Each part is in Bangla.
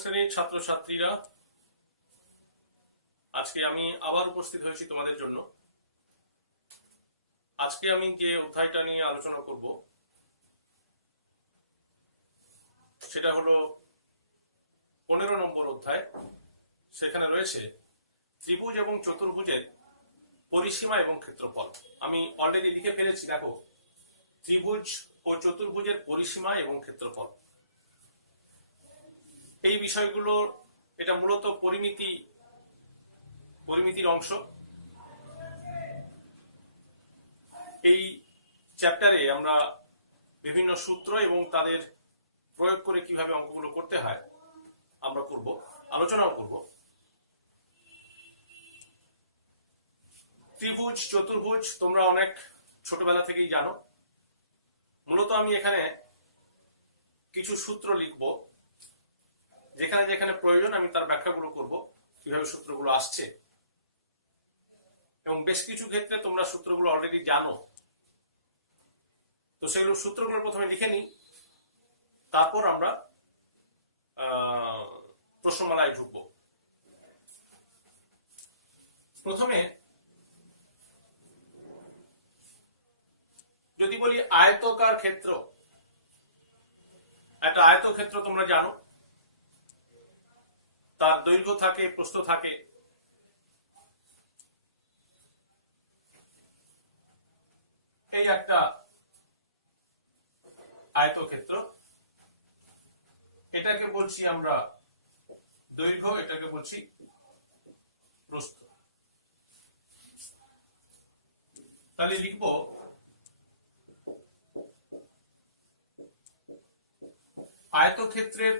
শ্রেণীর ছাত্রছাত্রীরা, আজকে আমি আবার উপস্থিত হয়েছি তোমাদের জন্য। আজকে আমি যে অধ্যায়টা নিয়ে আলোচনা করব সেটা হলো 15 নম্বর অধ্যায়। সেখানে রয়েছে ত্রিভুজ এবং চতুর্ভুজের পরিসীমা এবং ক্ষেত্রফল। আমি অলরেডি লিখে ফেলেছি, দেখো, ত্রিভুজ ও চতুর্ভুজের পরিসীমা এবং ক্ষেত্রফল। এই বিষয়গুলো, এটা মূলত পরিমিতির অংশ। এই চ্যাপ্টারে আমরা বিভিন্ন সূত্র এবং তাদের প্রয়োগ করে কিভাবে অঙ্কগুলো করতে হয় আমরা আলোচনাও করব। ত্রিভুজ চতুর্ভুজ তোমরা অনেক ছোটবেলা থেকেই জানো। মূলত আমি এখানে কিছু সূত্র লিখব, যেখানে যেখানে প্রয়োজন আমি তার ব্যাখ্যাগুলো করব, কিভাবে সূত্রগুলো আসছে। এবং বেশ কিছু ক্ষেত্রে তোমরা সূত্রগুলো অলরেডি জানো, তো সেগুলো সূত্রগুলো প্রথমে লিখে নিই, তারপর আমরা প্রশ্নমালায় ঢুকবো। প্রথমে যদি বলি আয়তকার ক্ষেত্র, একটা আয়তক্ষেত্র তোমরা জানো, তার দৈর্ঘ্য থাকে, প্রস্থ থাকে। এই একটা আয়তক্ষেত্র, এটাকে বলছি আমরা দৈর্ঘ্য, এটাকে বলছি প্রস্থ। তাহলে লিখবো আয়তক্ষেত্রের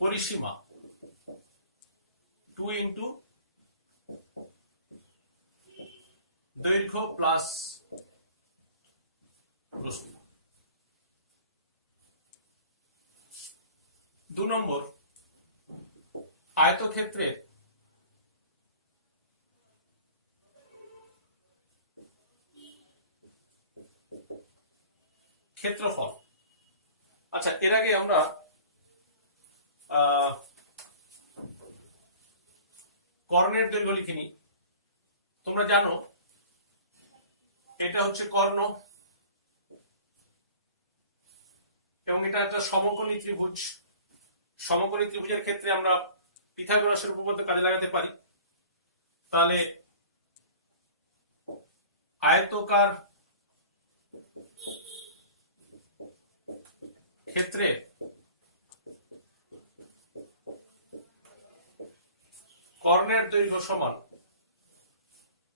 পরিসীমা 2 ইন্টু দৈর্ঘ্য প্লাস প্রস্থ। 2 নম্বর, আয়তক্ষেত্রের ক্ষেত্রফল। আচ্ছা, এর আগে আমরা কর্ণের দৈর্ঘ্য লিখিনি। তোমরা জানো এটা হচ্ছে কর্ণ, এবং এটা একটা সমকোণী ত্রিভুজ। সমকোণী ত্রিভুজের ক্ষেত্রে আমরা পিথাগোরাসের উপপাদ্য কাজে লাগাতে পারি। তাহলে আয়তকার ক্ষেত্রে কর্ণের দৈর্ঘ্য সমান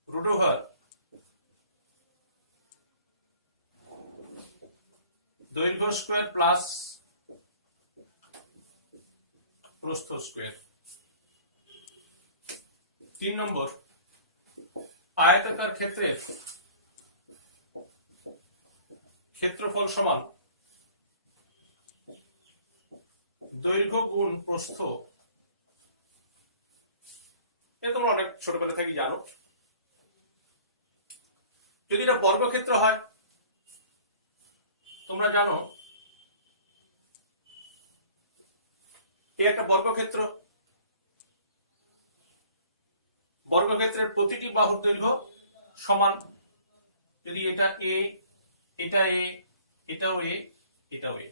√, দৈর্ঘ্য স্কয়ার প্লাস প্রস্থ স্কয়ার। 3 নম্বর, আয়তাকার ক্ষেত্রের ক্ষেত্রফল সমান দৈর্ঘ্য গুণ প্রস্থ। এটা তোমরা অনেক ছোটবেলা থেকে জানো। যদি এটা বর্গক্ষেত্র হয়, তোমরা জানো এই একটা বর্গক্ষেত্র, বর্গক্ষেত্রের প্রতিটি বাহুর দৈর্ঘ্য সমান। যদি এটা এ, এটা এ, এটাও এ, এটাও এ।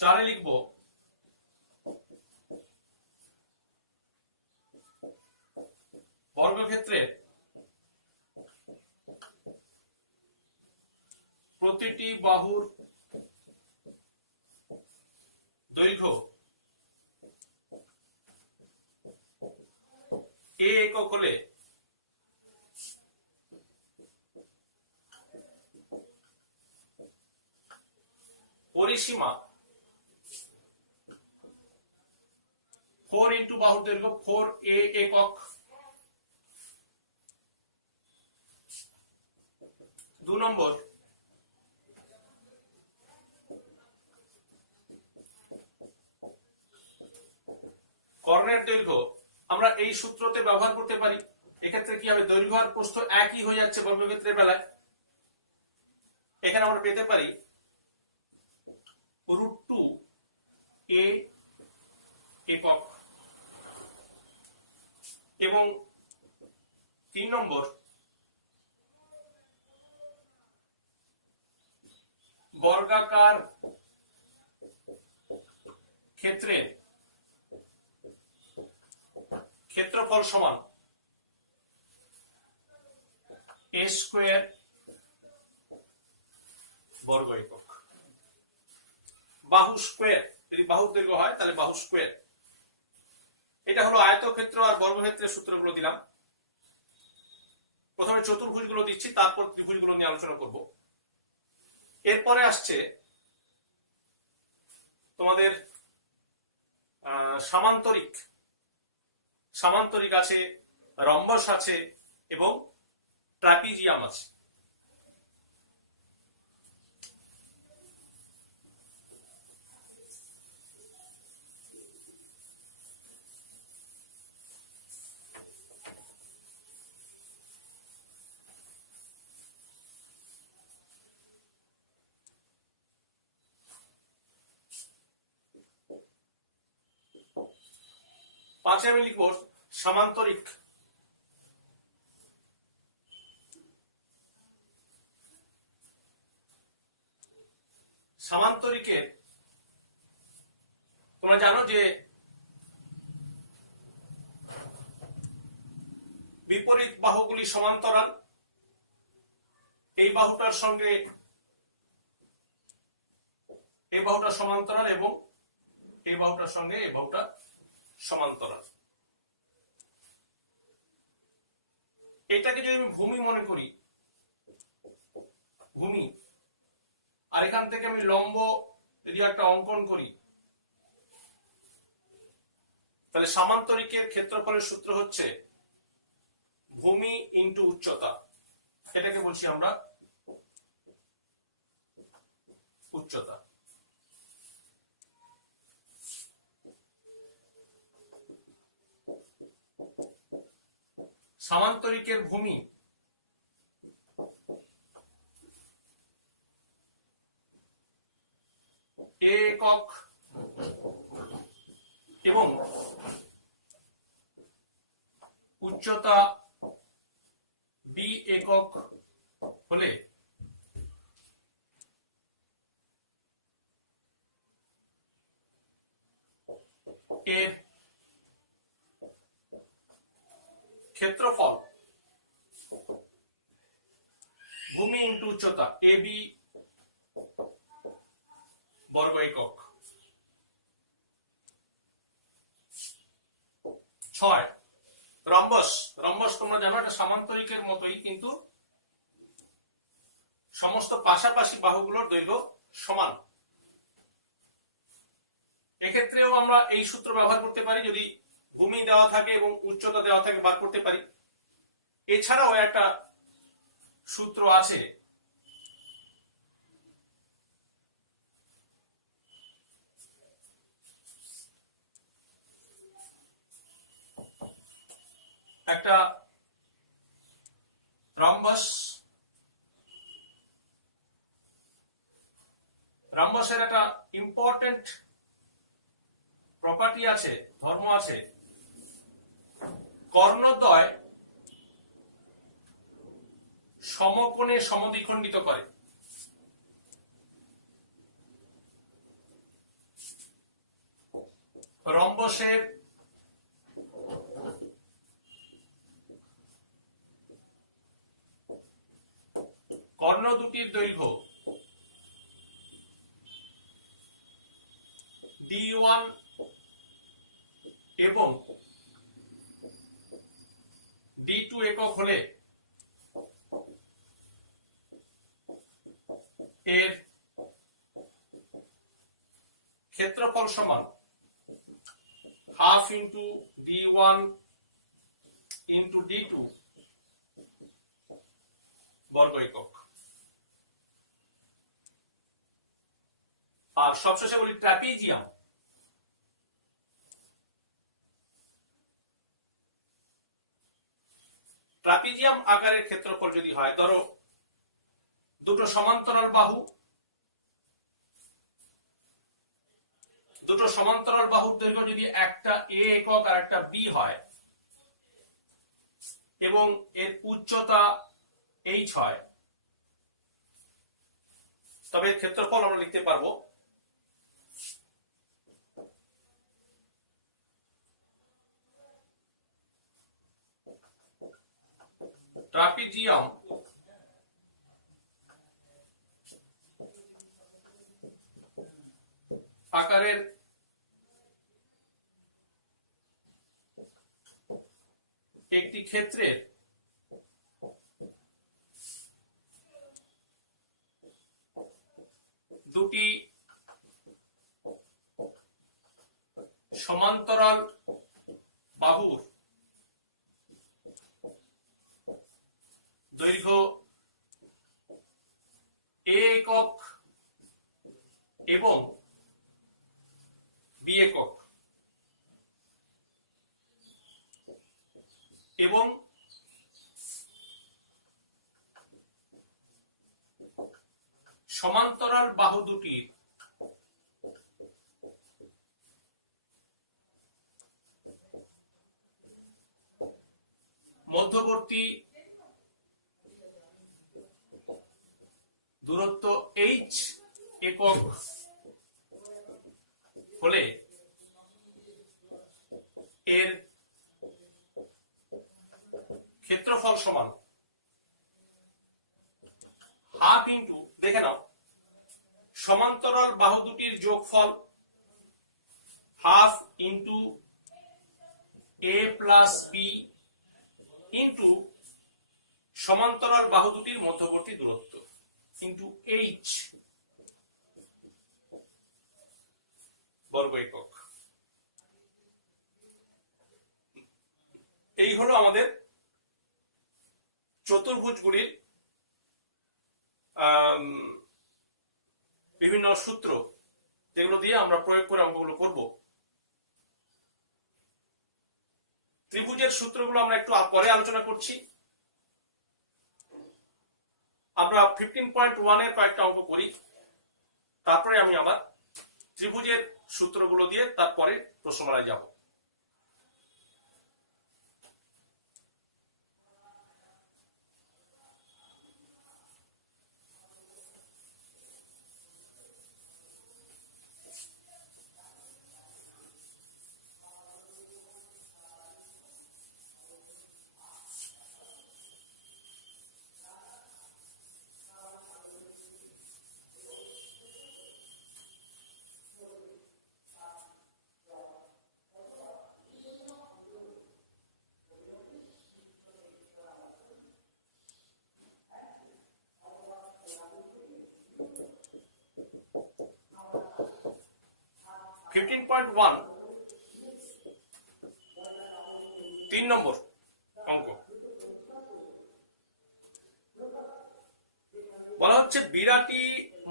চারে লিখব বর্গক্ষেত্রের প্রতিটি বাহুর দৈর্ঘ্য এ একক হলে পরিসীমা 4 ইন্টু বাহুর দৈর্ঘ্য 4a একক। 2 নম্বর, কর্ণের দৈর্ঘ্য আমরা এই সূত্রতে ব্যবহার করতে পারি। এক্ষেত্রে কি হবে, দৈর্ঘ্য আর প্রস্থ একই হয়ে যাচ্ছে বর্গক্ষেত্রের বেলায়। এখানে আমরা পেতে পারি √2a একক, এবং 3 নম্বর বর্গাকার ক্ষেত্রের ক্ষেত্রফল সমান a স্কয়ার বর্গ একক। বাহু স্কয়ার, যদি বাহুর দৈর্ঘ্য হয় তাহলে বাহু স্কয়ার। এটা হলো আয়তক্ষেত্র আর বর্গক্ষেত্রের সূত্রগুলো দিলাম। প্রথমে চতুর্ভুজগুলো দিচ্ছি, তারপর ত্রিভুজগুলো নিয়ে আলোচনা করব। এরপরে আসছে তোমাদের সামান্তরিক। সামান্তরিক আছে, রম্বস আছে এবং ট্রাপিজিয়াম আছে। পাঁচে আমি লিখব সামান্তরিক। সামান্তরিকের তোমরা জানো যে বিপরীত বাহুগুলি সমান্তরাল। এই বাহুটার সঙ্গে এই বাহুটা সমান্তরাল এবং এই বাহুটার সঙ্গে এই বাহুটা সমান্তরাল। এটাকে যদি আমি ভূমি মনে করি, ভূমি, আর এখান থেকে আমি লম্ব যদি একটা অঙ্কন করি, তাহলে সামান্তরিকের ক্ষেত্রফলের সূত্র হচ্ছে ভূমি ইন্টু উচ্চতা। এটাকে বলছি আমরা উচ্চতা। সামান্তরিকের ভূমি a একক এবং উচ্চতা b একক হলে এর ক্ষেত্রফল ভূমি ইন্টু উচ্চতা ab বর্গ একক। 6 রম্বস। রম্বস তোমরা জানো এটা সামান্তরিকের মতোই, কিন্তু সমস্ত পাশাপাশি বাহুগুলোর দৈর্ঘ্য সমান। এক্ষেত্রেও আমরা এই সূত্র ব্যবহার করতে পারি, যদি ভূমি দেওয়া থাকে এবং উচ্চতা দেওয়া থাকে বার করতে পারি। এছাড়াও একটা সূত্র আছে, একটা রম্বস, রম্বসের একটা ইম্পর্টেন্ট প্রপার্টি আছে, ধর্ম আছে, কর্ণদ্বয় সমকোণে সমদ্বিখণ্ডিত করে। রম্বসের কর্ণ দুটির দৈর্ঘ্য d1 এবং d2 একক হলে এর ক্ষেত্রফল সমান half into d1 into d2 বর্গ একক। আর সবশেষে বলি ট্রাপিজিয়াম। ট্রাপিজিয়াম আকারের ক্ষেত্রফল যদি হয়, ধরো দুটো সমান্তরাল বাহুর দৈর্ঘ্য যদি একটা a একক আর একটা b হয় এবং এর উচ্চতা h হয়, তবে এর ক্ষেত্রফল আমরা লিখতে পারবো ট্রাপিজিয়াম আকারের একটি ক্ষেত্রের দুটি সমান্তরাল বাহুর দৈর্ঘ্য a একক এবং b একক এবং সমান্তরাল বাহু দুটির মধ্যবর্তী দূরত্ব h একক হলে এর ক্ষেত্রফল সমান হাফ ইন্টু, দেখে নাও, সমান্তরাল বাহু দুটির যোগফল half into a plus b into সমান্তরাল বাহু দুটির মধ্যবর্তী দূরত্ব ইন্টু h বর্গ একক। এই হলো আমাদের চতুর্ভুজগুলির বিভিন্ন সূত্র, যেগুলো দিয়ে আমরা প্রয়োগ করে অঙ্কগুলো করব। ত্রিভুজের সূত্রগুলো আমরা একটু পরে আলোচনা করছি। আমরা 15.1 এর কয়েকটা অঙ্ক করি, তারপরে আমি আবার ত্রিভুজের সূত্রগুলো দিয়ে তারপরে প্রশ্নমালায় যাব। তিন নম্বর অঙ্ক বলা হচ্ছে, বিরাটি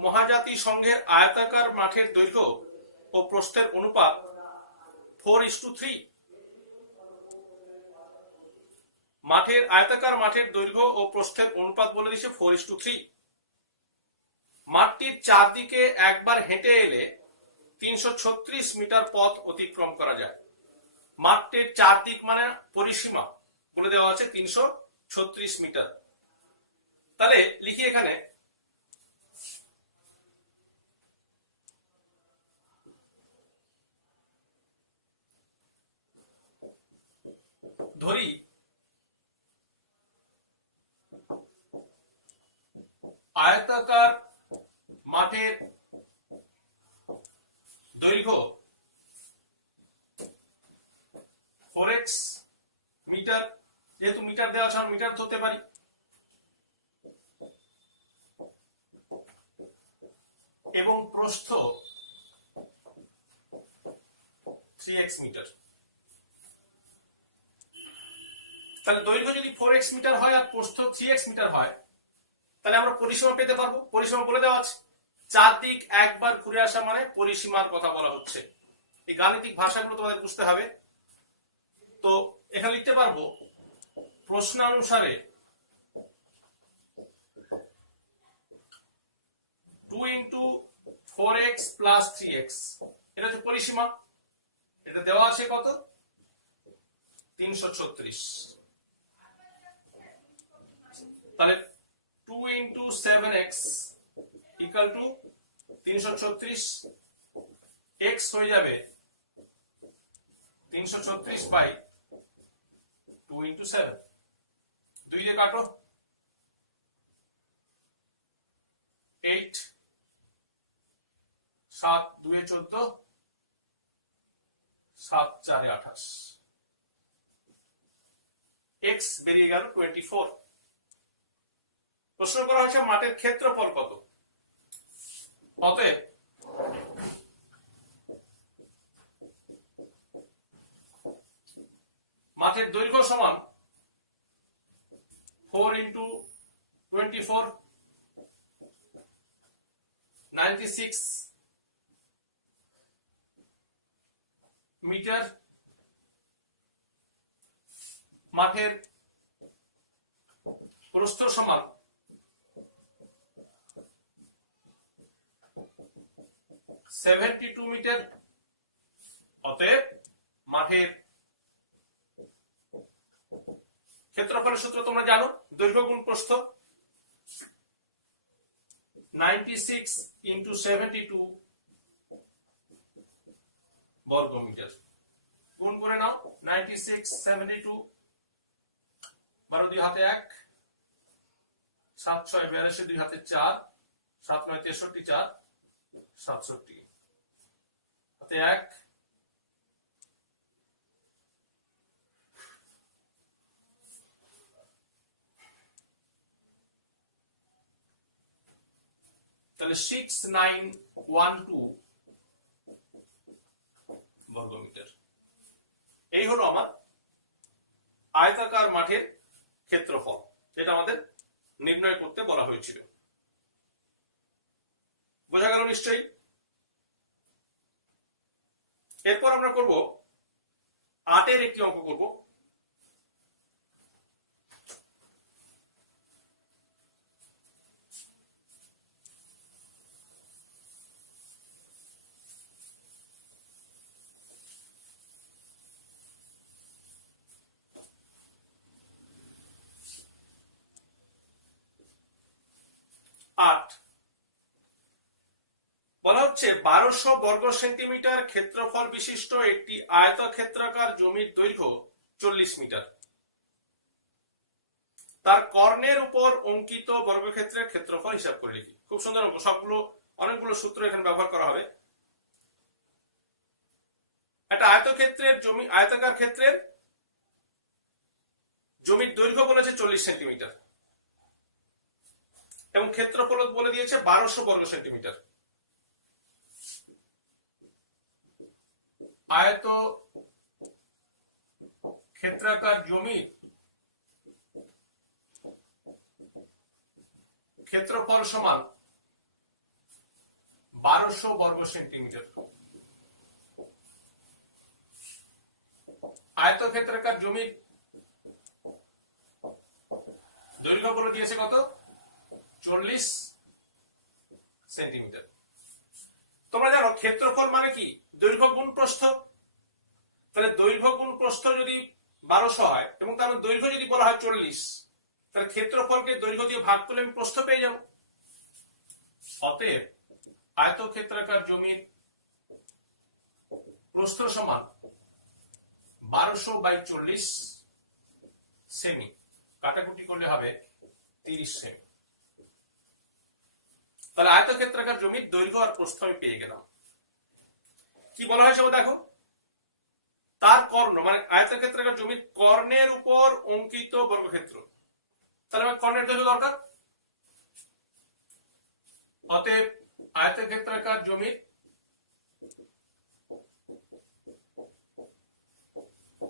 মহাজাতি সংঘের আয়তাকার মাঠের দৈর্ঘ্য ও প্রস্থের অনুপাত 4:3। আয়তাকার মাঠের দৈর্ঘ্য ও প্রস্থের অনুপাত বলে দিচ্ছে 4:3। মাঠটির চারদিকে একবার হেঁটে এলে 336 মিটার পথ অতিক্রম করা যায়। মাঠটির চারদিক মানে পরিসীমা বলে দেওয়া আছে 336 মিটার। তাহলে লিখি এখানে ধরি আয়তাকার মাঠের দৈর্ঘ্য 4x মিটার, যেহেতু মিটার দেওয়া আছে আমরা মিটার ধরতে পারি, এবং প্রস্থ 3x মিটার। তাহলে দৈর্ঘ্য যদি 4x মিটার হয় আর প্রস্থ 3x মিটার হয়, তাহলে আমরা পরিসীমা পেতে পারবো। পরিসীমা বলে দেওয়া আছে, চারদিক একবার ঘুরে আসা মানে পরিসীমার কথা বলা হচ্ছে। এই গাণিতিক ভাষাগুলো তোমাদের বুঝতে হবে। তো এখানে লিখতে পারবো প্রশ্নানুসারে 2 into 4x plus 3x, এটা হচ্ছে পরিসীমা। এটা দেওয়া আছে কত? 336। তাহলে 2 into 7x equal to 336, x হয়ে যাবে 336 বাই 2 into 7, 2 দিয়ে কাটো, 8, 7 2 এ 14, 7 4 এ 28, x বেরিয়ে গেল 24। প্রশ্ন করা হয়েছে মাঠের ক্ষেত্রফল কত। অতএব মাঠের দৈর্ঘ্য সমান 4 into 24, 96 মিটার। মাঠের প্রস্থ সমান 72 মিটার। অতএব মাঠের ক্ষেত্রফলের সূত্র তোমরা জানো, দৈর্ঘ্য গুণ প্রস্থ, 96 into 72 বর্গ মিটার। গুণ করে নাও, 96 72, 12 2 হাতে 1, 7 6 82, 2 হাতে 4, 7 9 63, 4 67 হাতে 1, তাহলে 6912 বর্গ মিটার। এই হলো আমার আয়তাকার মাঠের ক্ষেত্রফল, যেটা আমাদের নির্ণয় করতে বলা হয়েছিল। বোঝা গেল নিশ্চয়ই। এরপর আমরা করব 8 এর একটি অঙ্ক করব। বলা হচ্ছে 1200 বর্গ সেন্টিমিটার ক্ষেত্রফল বিশিষ্ট একটি আয়তক্ষেত্রাকার জমির দৈর্ঘ্য 40 মিটার। তার কর্ণের উপর অঙ্কিত বর্গক্ষেত্রের ক্ষেত্রফল হিসাব করে লিখি। খুব সুন্দর অঙ্ক, সবগুলো অনেকগুলো সূত্র এখানে ব্যবহার করা হবে। একটা আয়তক্ষেত্রের জমি, আয়তাকার ক্ষেত্রের জমির দৈর্ঘ্য বলেছে 40 সেন্টিমিটার এবং ক্ষেত্রফল বলে দিয়েছে 1200 বর্গ সেন্টিমিটার। আয়ত ক্ষেত্রাকার জমির ক্ষেত্রফল সমান 1200 বর্গ সেন্টিমিটার। আয়তক্ষেত্রাকার জমির দৈর্ঘ্য বলে দিয়েছে কত? 40 সেন্টিমিটার। তোমরা জানো ক্ষেত্রফল মানে কি? দৈর্ঘ্য গুণ প্রস্থ। তাহলে দৈর্ঘ্য গুণ প্রস্থ যদি 1200 হয় এবং তার দৈর্ঘ্য যদি বলা হয় 40, তাহলে ক্ষেত্রফলকে দৈর্ঘ্য দিয়ে ভাগ করলে আমি প্রস্থ পেয়ে যাব। অতএব আয়তক্ষেত্রাকার জমির প্রস্থ সমান 1200 বাই 40 সেমি, কাটাকুটি করলে হবে 30 সেমি। তাহলে আয়তক্ষেত্রাকার জমির দৈর্ঘ্য আর প্রস্থ আমি পেয়ে গেলাম। কি বলা হয়েছে দেখো, তার কর্ণ মানে আয়তক্ষেত্রাকার জমির কর্ণের উপর অঙ্কিত বর্গক্ষেত্র। তাহলে আমার কর্ণের দৈর্ঘ্য দরকার। অতএব আয়তক্ষেত্রাকার জমির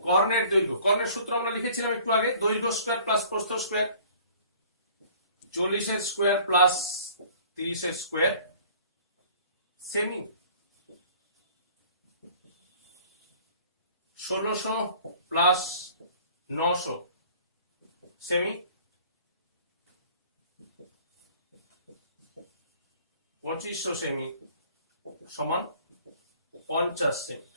কর্ণের দৈর্ঘ্য, কর্ণের সূত্র আমরা লিখেছিলাম একটু আগে, দৈর্ঘ্য স্কয়ার প্লাস প্রস্থ স্কয়ার, 40 এর স্কয়ার প্লাস 30 এর square semi, 1600 plus 900 semi, 2500 semi সমান 50 সেমি।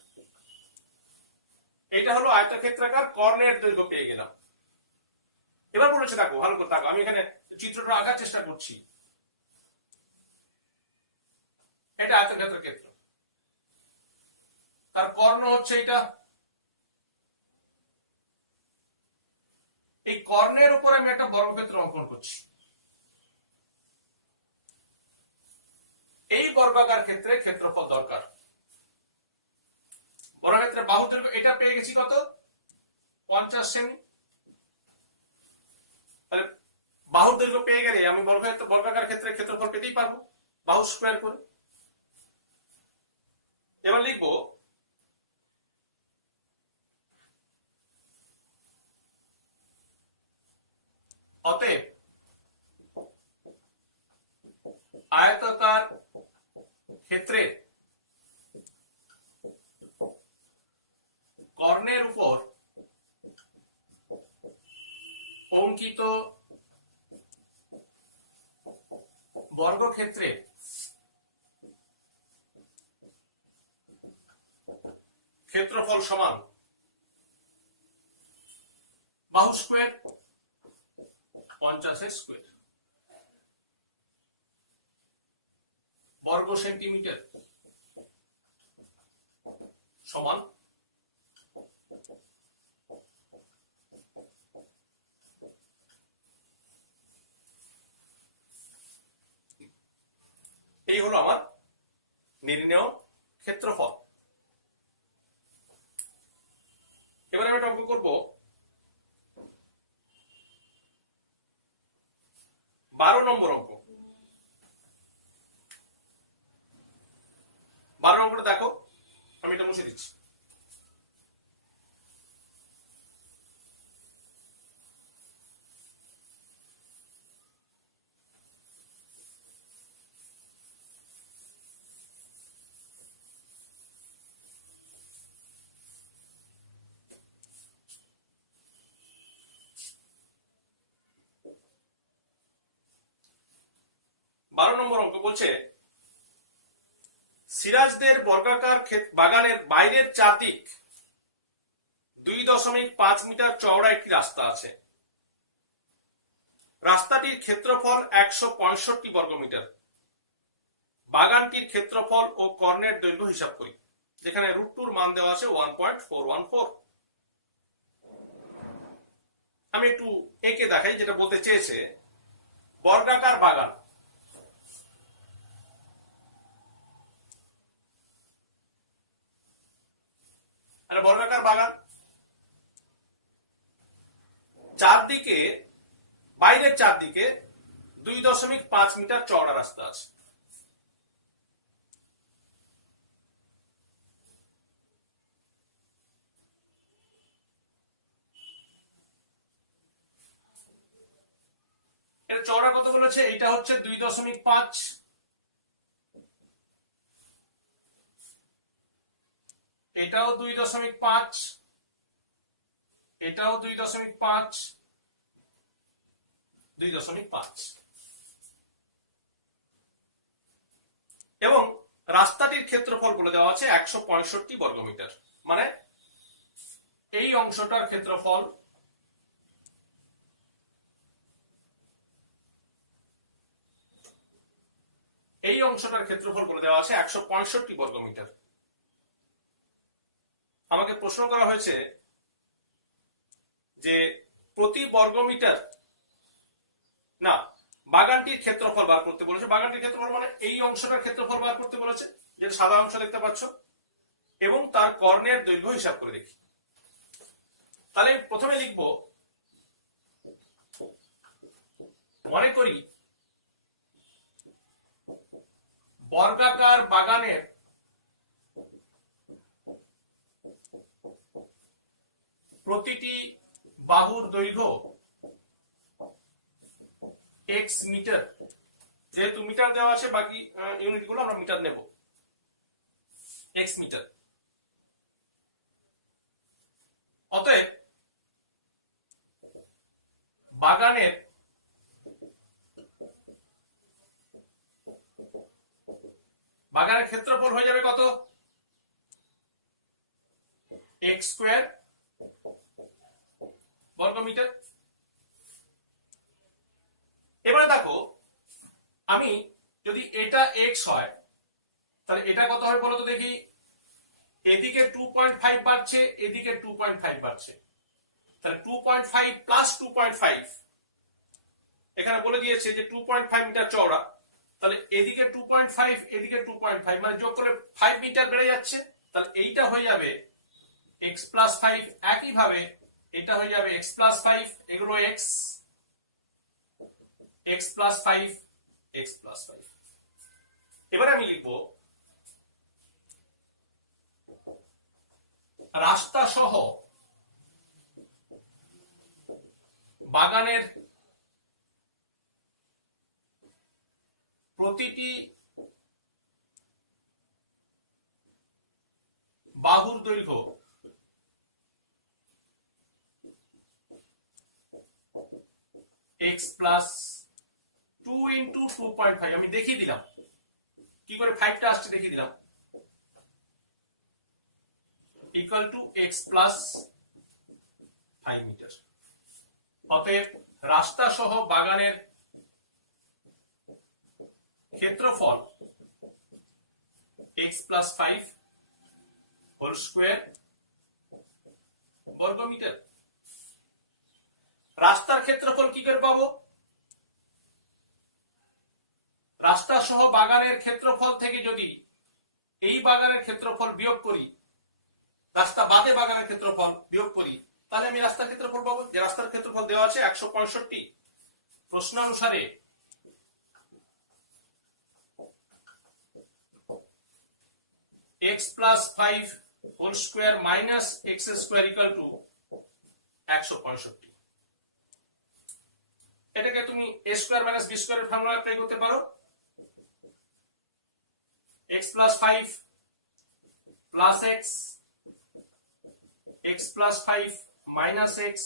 এটা হলো আয়তক্ষেত্রাকার কর্ণের দৈর্ঘ্য পেয়ে গেলাম। এবার বলেছে দেখো, ভালো করে দেখো, আমি এখানে চিত্রটা আঁকার চেষ্টা করছি। এটা আয়তক্ষেত্রের ক্ষেত্র, তার কর্ণ হচ্ছে এটা। এই কর্ণের উপর আমি একটা বর্গক্ষেত্র অঙ্কন করছি। এই বর্গাকার ক্ষেত্রে ক্ষেত্রফল দরকার। বর্গক্ষেত্রে বাহু দৈর্ঘ্য এটা পেয়ে গেছি কত, 50 সেমি। তাহলে বাহু দৈর্ঘ্য পেয়ে গেলে আমি বর্গাকার ক্ষেত্রে ক্ষেত্রফল পেতেই পারবো, বাহু স্কোয়ার করে। এবার লিখবো অতএব আয়তাকার ক্ষেত্রে কর্ণের উপর অঙ্কিত বর্গক্ষেত্রে ক্ষেত্রফল সমান বাহু স্কোয়ার 50 স্কোয়ার বর্গ সেন্টিমিটার সমান এই হলো আমার নির্ণেয় ক্ষেত্রফল। এবার আমি অঙ্ক করব 12 নম্বর অঙ্ক। 12 নম্বরটা দেখো, আমি এটা মুছে দিচ্ছি। বারো নম্বর অঙ্ক বলছে সিরাজদের বর্গাকার বাগানের বাইরের চারদিক 2.5 মিটার চওড়া একটি রাস্তা আছে। রাস্তাটির ক্ষেত্রফল 165 বর্গমিটার। বাগানটির ক্ষেত্রফল ও কর্ণের দৈর্ঘ্য হিসাব করি। যেখানে √2 মান দেওয়া আছে 1.414। আমি একটু এঁকে দেখাই যেটা বলতে চেয়েছে। বর্গাকার বাগান, বর্গাকার বাগান, চারদিকে বাইরের চারদিকে 2.5 মিটার চওড়া রাস্তা আছে। এর চওড়া কত বলেছে, এটা হচ্ছে 2.5, এটাও 2.5, এটাও 2.5, 2.5 এবং রাস্তাটির ক্ষেত্রফল বলে দেওয়া আছে 165 বর্গমিটার। মানে এই অংশটার ক্ষেত্রফল বলে দেওয়া আছে 165 বর্গমিটার। আমাকে প্রশ্ন করা হয়েছে যে প্রতি বর্গমিটার না, বাগানটির ক্ষেত্রফল বার করতে বলেছে। বাগানটির ক্ষেত্রফল মানে এই অংশটার ক্ষেত্রফল বার করতে বলেছে, যেটা সাদা অংশ দেখতে পাচ্ছ, এবং তার কর্ণের দৈর্ঘ্য হিসাব করে দেখি। তাহলে প্রথমে লিখব, মনে করি বর্গাকার বাগানের প্রতিটি বাহুর দৈর্ঘ্য x মিটার। যেহেতু মিটার দেওয়া আছে, বাকি ইউনিট গুলো আমরা মিটার নেব। x metre. অতএব বাগানের ক্ষেত্রফল হয়ে যাবে কত? এক্স স্কোয়ার বর্গমিটার। এবারে দেখো, আমি যদি এটা এক্স হয় তাহলে এটা কত হবে বলো তো দেখি। এদিকে 2.5 বাড়ছে, এদিকে 2.5 বাড়ছে, তাহলে 2.5 প্লাস 2.5, এখানে বলে দিয়েছে যে 2.5 মিটার চওড়া, তাহলে এদিকে 2.5 এদিকে 2.5, মানে যোগ করলে 5 মিটার বেড়ে যাচ্ছে। তাহলে এইটা হয়ে যাবে x প্লাস 5, একইভাবে এটা হয়ে যাবে x প্লাস 5, এগুলো x প্লাস 5, x প্লাস 5। এবারে আমি লিখবো রাস্তা সহ বাগানের প্রতিটি বাহুর দৈর্ঘ্য x প্লাস 2 ইন্টু 2.5, আমি দেখিয়ে দিলাম কি করে 5টা আসছে, দেখিয়ে দিলাম, equal to x plus 5 metre. অতএব রাস্তা সহ বাগানের ক্ষেত্রফল x প্লাস 5 হোল স্কোয়ার বর্গমিটার। রাস্তার ক্ষেত্রফল কি করে পাবো? রাস্তা সহ বাগানের ক্ষেত্রফল থেকে যদি এই বাগানের ক্ষেত্রফল বিয়োগ করি, রাস্তা বাদে বাগানের ক্ষেত্রফল বিয়োগ করি, তাহলে আমি রাস্তার ক্ষেত্রফল পাবো। যে রাস্তার ক্ষেত্রফল দেওয়া আছে 165, প্রশ্নানুসারে x plus 5 whole square minus x square equal to 165। এটাকে তুমি a স্কোয়ার মাইনাস b স্কোয়ারের ফর্মুলা অ্যাপ্লাই করতে পারো। x plus 5 plus x plus 5 minus x,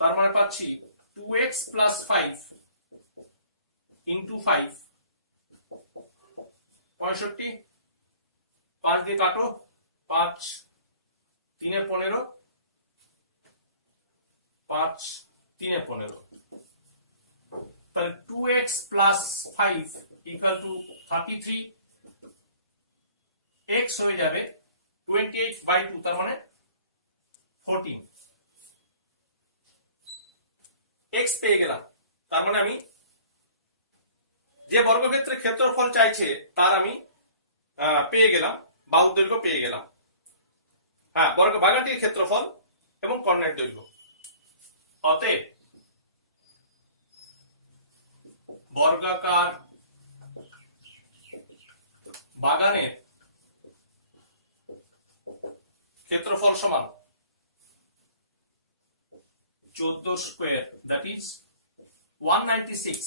তার মানে পাচ্ছি 2x প্লাস 5 ইন্টু 5, 65, 5 দিয়ে কাটো, 5 3 15, 5 3 15, তাহলে 2x plus 5 equal to 33, x হয়ে যাবে 28/2, তার মানে 14। x পেয়ে গেলাম, তার মানে আমি যে বর্গক্ষেত্রের ক্ষেত্রফল চাইছে তার আমি পেয়ে গেলাম, বাহুর দৈর্ঘ্য পেয়ে গেলাম। হ্যাঁ, বাগানটির ক্ষেত্রফল এবং কর্ণের দৈর্ঘ্য। অতএব বর্গাকার বাগানের ক্ষেত্রফল সমান 14 স্কোয়ার, দ্যাট ইজ 196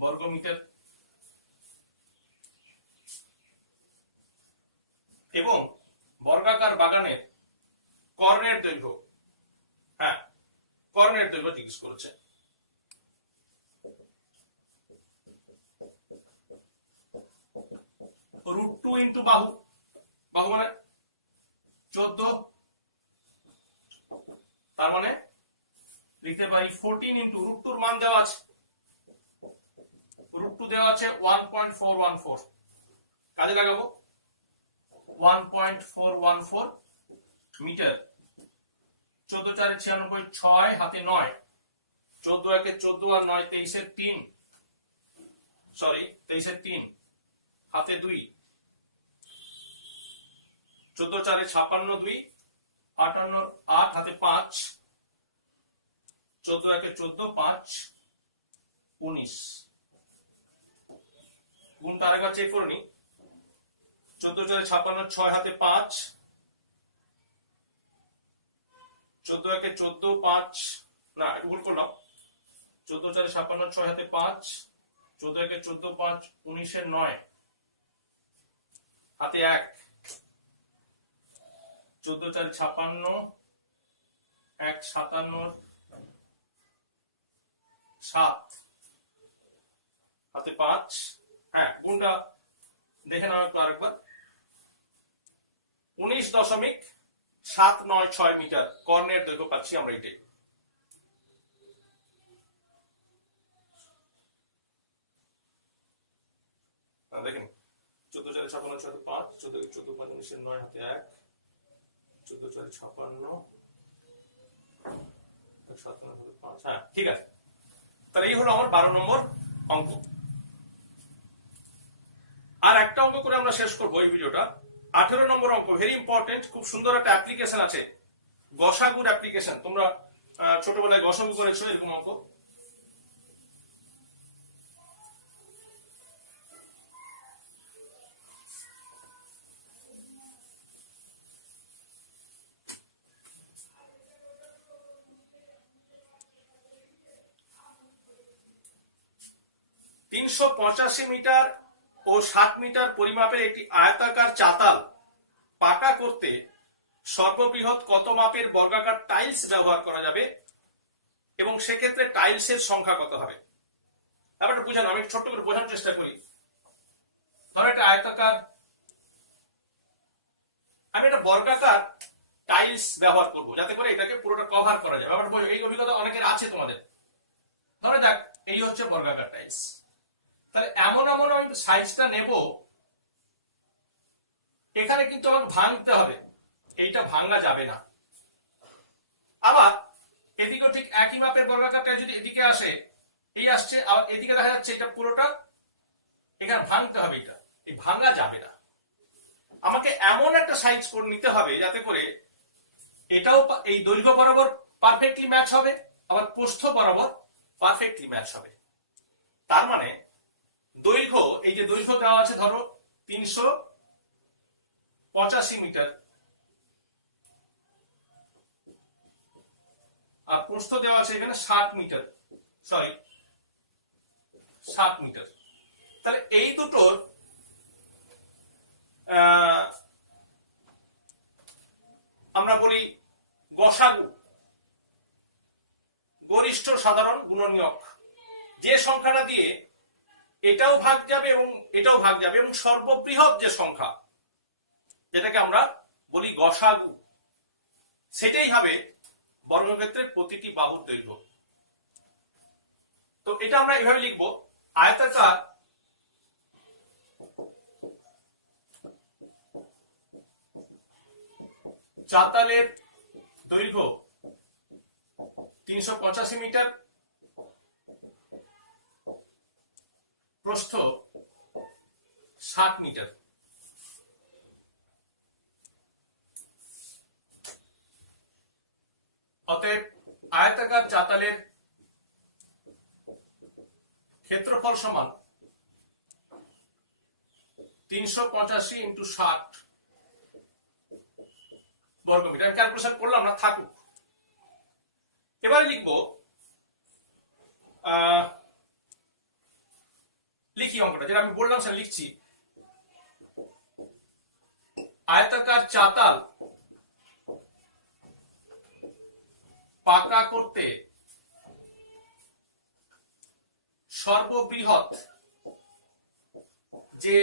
বর্গমিটার, এবং বর্গাকার বাগানের কর্ণের দৈর্ঘ্য, হ্যাঁ কর্ণের দৈর্ঘ্য জিজ্ঞেস করেছে। √2 ইন্টু বাহু, বাহু মানে 14, তার মানে লিখতে পারি 14 ইন্টু √2 মান দেওয়া আছে, √2 দেওয়া আছে 1.414, কাজে লাগাবো 1.414 মিটার। 14 4 96, 6 হাতে 9, 14 একে 14 আর 9 23 3, সরি 23 3 হাতে 2, 14 4 56 2, 58 8 হাতে 5, 14 একে 14, 5 19, গুণটা আরেকবার চেক করে নি। 14 4 56, 6 হাতে 5, 14 একে 14, 5 না একটু ভুল করলাম, 14 4 56, 6 হাতে 5, 14 একে 14, 5 19 9 হাতে 1, 14 4 56 57 7 হাতে 5, হ্যাঁ কোনটা দেখে নাও একটু আরেকবার। 19.796 মিটার কর্ণের দৈর্ঘ্য পাচ্ছি আমরা এটাই। দেখেন 14 4 56 6 5, 14 14 5 19 9 হাতে 1, 14 4 56 57 5, হ্যাঁ ঠিক আছে। তাহলে এই হলো আমার 12 নম্বর অঙ্ক। আর একটা অঙ্ক করে আমরা শেষ করবো এই ভিডিওটা। 18 নম্বর অঙ্ক, ভেরি ইম্পর্টেন্ট, খুব সুন্দর একটা অ্যাপ্লিকেশন আছে, গসাগুর অ্যাপ্লিকেশন। তোমরা ছোটবেলায় গসাগু করেছো এরকম অঙ্ক। তিনশো 85 মিটার ও 60 মিটার পরিমাপের একটি আয়তাকার চাতাল পাকা করতে সর্ববৃহৎ কত মাপের বর্গাকার টাইলস ব্যবহার করা যাবে এবং সেক্ষেত্রে টাইলসের সংখ্যা কত হবে? ব্যাপারটা বুঝানো, আমি ছোট্ট করে বোঝানোর চেষ্টা করি। ধরো একটা আয়তাকার, আমি একটা বর্গাকার টাইলস ব্যবহার করব যাতে করে এটাকে পুরোটা কভার করা যায়। ব্যাপারটা এই অভিজ্ঞতা অনেকের আছে তোমাদের। ধরে দেখ এই হচ্ছে বর্গাকার টাইলস, তাহলে এমন এমন আমি সাইজটা নেব, এখানে কিন্তু আমাকে ভাঙতে হবে, এইটা ভাঙা যাবে না। আবার এদিকেও ঠিক একই মাপের বর্গাকার টাইলস যদি এদিকে আসে, এই আসছে, আবার এদিকে দেখা যাচ্ছে এটা পুরোটা, এখানে ভাঙতে হবে, এটা এই ভাঙা যাবে না। আমাকে এমন একটা সাইজ করে নিতে হবে যাতে করে এটাও এই দৈর্ঘ্য বরাবর পারফেক্টলি ম্যাচ হবে, আবার প্রস্থ বরাবর পারফেক্টলি ম্যাচ হবে। তার মানে দৈর্ঘ্য, এই যে দৈর্ঘ্য দেওয়া আছে ধরো 385 মিটার, আর প্রস্থ দেওয়া আছে এখানে 60 মিটার, সরি 60 মিটার। তাহলে এই দুটোর আমরা বলি গসাগু, গরিষ্ঠ সাধারণ গুণনীয়ক, যে সংখ্যাটা দিয়ে এটাও ভাগ যাবে এবং এটাও ভাগ যাবে, এবং সর্ববৃহৎ যে সংখ্যা যেটাকে আমরা বলি গসাগু, সেটাই হবে বর্গক্ষেত্রের প্রতিটি বাহুর দৈর্ঘ্য। তো এটা আমরা এভাবে লিখবো, আয়তাকার চাতালের দৈর্ঘ্য 385 মিটার, প্রস্থ 60 মিটার। অতএব আয়তাকার চাতালের ক্ষেত্রফল সমান 385 ইন্টু 60 বর্গমিটার। আমি ক্যালকুলেশন করলাম না, থাকুক। এবার লিখবো, লিখি অঙ্কটা যেটা আমি বললাম সেটা লিখছি। আয়তাকার চাতাল পাকা করতে সর্ববৃহৎ যে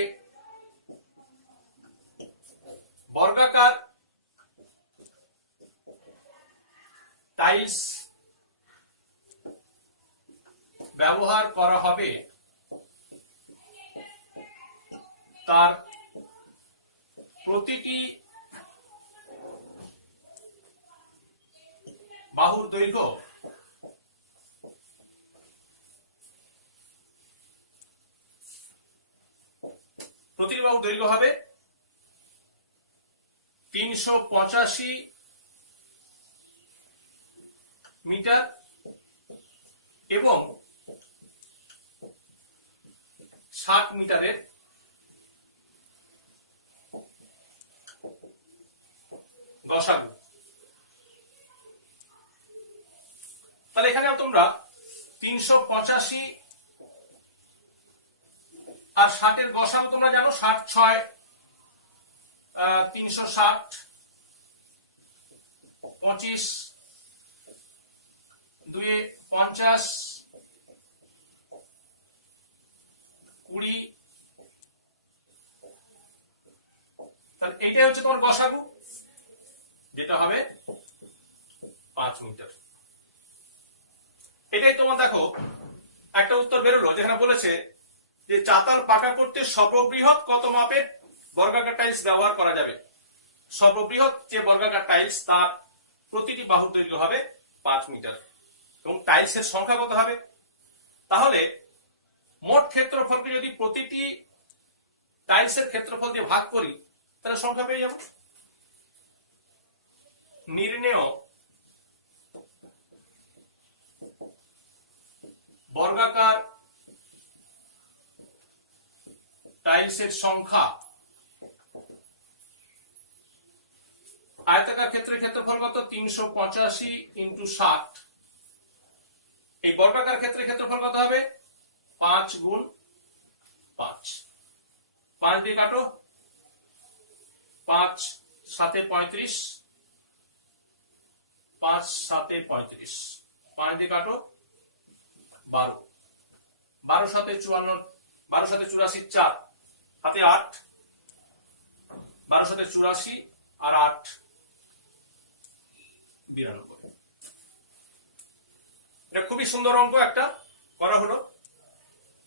বর্গাকার টাইলস ব্যবহার করা হবে তার প্রতিটি বাহুর দৈর্ঘ্য হবে 385 মিটার এবং 60 মিটারের গসাগু। তাহলে এখানে তোমরা 385 আর 60 এর গসাগু তোমরা জানো, 60 6 360, 25 2 এ 50, 20, তাহলে এইটাই হচ্ছে তোমার গসাগু, যেটা হবে 5 মিটার। এটাই তোমার দেখো একটা উত্তর বেরোলো, যেখানে বলেছে যে চাতাল পাকা করতে সর্ববৃহৎ কত মাপের বর্গাকার টাইলস ব্যবহার করা যাবে। সর্ববৃহৎ যে বর্গাকার টাইলস তার প্রতিটি বাহু দৈর্ঘ্য হবে 5 মিটার এবং টাইলসের সংখ্যা কত হবে। তাহলে মোট ক্ষেত্রফলকে যদি প্রতিটি টাইলসের ক্ষেত্রফল দিয়ে ভাগ করি তাহলে সংখ্যা পেয়ে যাব। নির্ণেয় বর্গাকার টাইলসের সংখ্যা আয়তাকার ক্ষেত্রের ক্ষেত্রফল কত 385 × 60। এই বর্গাকার ক্ষেত্রের ক্ষেত্রফল কত হবে 5 × 5। 5 দিয়ে কাটো, 5 7 35, 5 7 35, 5 দিয়ে কাটো 12, 12 7 54, 12 7 84, 4 হাতে 8, 12 7 84 আর 8 92। এটা খুবই সুন্দর অঙ্ক একটা করা হলো।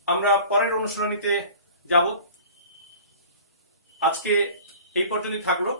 আমরা পরের অনুশীলনীতে যাব। আজকে এই পর্যন্তই থাকলো।